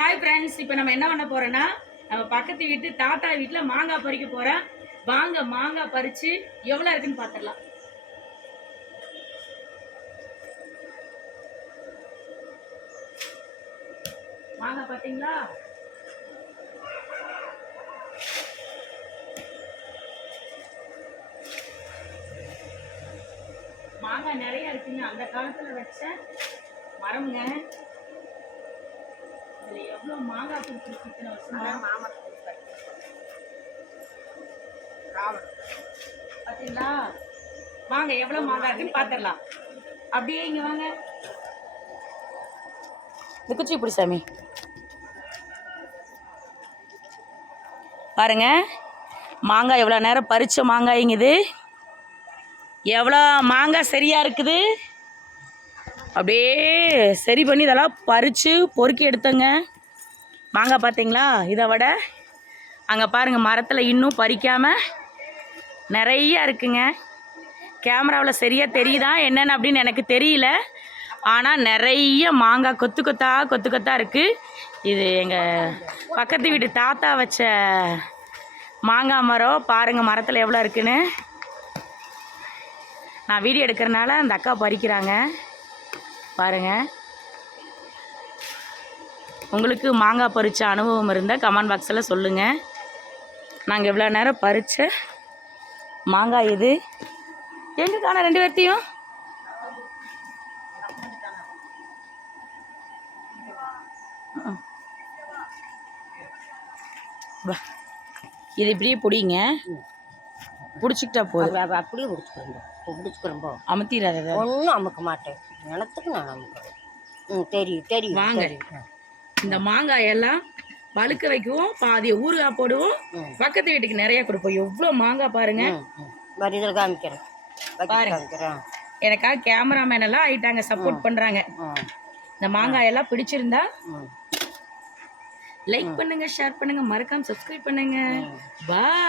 Hi friends, இப்போ நம்ம என்ன பண்ண போறோம்னா, நம்ம பக்கத்து வீட்டு தாத்தா வீட்டில் மாங்காய் பறிக்க போறோம். வாங்க மாங்காய் பறிச்சு எவ்வளோ இருக்குன்னு பார்த்துடலாம். மாங்காய் பார்த்தீங்களா? மாங்காய் நிறைய இருக்குங்க. அந்த காலத்தில் வச்ச மரம்ங்க. இதுல எவ்வளோ மாங்காய் கொடுத்துருக்கு இத்தனை வருஷமா. பார்த்தீங்களா? வாங்க எவ்வளோ மாங்காய் இருக்குன்னு பார்த்துடலாம். அப்படியே இங்கே வாங்க, இந்த குச்சி பிடி சாமி. பாருங்க மாங்காய் எவ்வளோ நேரம் பறிச்ச மாங்காய்ங்குது. எவ்வளோ மாங்காய் சரியாக இருக்குது. அப்படியே சரி பண்ணி இதெல்லாம் பறித்து பொறுக்கி எடுத்தங்க மாங்காய். பார்த்தீங்களா? இதை விட அங்கே பாருங்கள், மரத்தில் இன்னும் பறிக்காமல் நிறையா இருக்குங்க. கேமராவில் சரியாக தெரியுதா என்னென்னு அப்படின்னு எனக்கு தெரியல. ஆனால் நிறைய மாங்காய் கொத்து கொத்தாக இருக்குது. இது எங்கள் பக்கத்து வீட்டு தாத்தா வச்ச மாங்காய் மரம். பாருங்கள் மரத்தில் எவ்வளோ இருக்குன்னு. நான் வீடியோ எடுக்கிறனால அந்த அக்கா பறிக்கிறாங்க. பாருங்கள், உங்களுக்கு மாங்காய் பறித்த அனுபவம் இருந்தால் கமெண்ட் பாக்ஸில் சொல்லுங்கள். நாங்கள் இவ்வளோ நேரம் பறித்த மாங்காய் இது. எங்கே காண ரெண்டு பேர்த்தையும்? இது இப்படியே பிடிங்க, பிடிச்சிக்கிட்டா போதும். அப்படியே பிடிச்சிக்கிறோம் அமுத்திடாத. ஒன்றும் அமுக்க மாட்டேன், நிலத்துக்கு நான் அமுக்கிறேன். தெரியும் வாங்க. இந்த மாங்காய் எல்லாம் பழுக்க வைக்குவோம், பாதியை ஊறுகாய் போடுவோம், பக்கத்து வீட்டுக்கு நிறைய கொடுப்போம். எவ்வளோ மாங்காய் பாருங்க. இதில் காமிக்கிறேன் பாருங்க. எனக்காக கேமராமேன் எல்லாம் ஆயிட்டாங்க, சப்போர்ட் பண்றாங்க. இந்த மாங்காய் எல்லாம் பிடிச்சிருந்தா லைக் பண்ணுங்க, ஷேர் பண்ணுங்க, மறக்காம சப்ஸ்கிரைப் பண்ணுங்க. பாய்.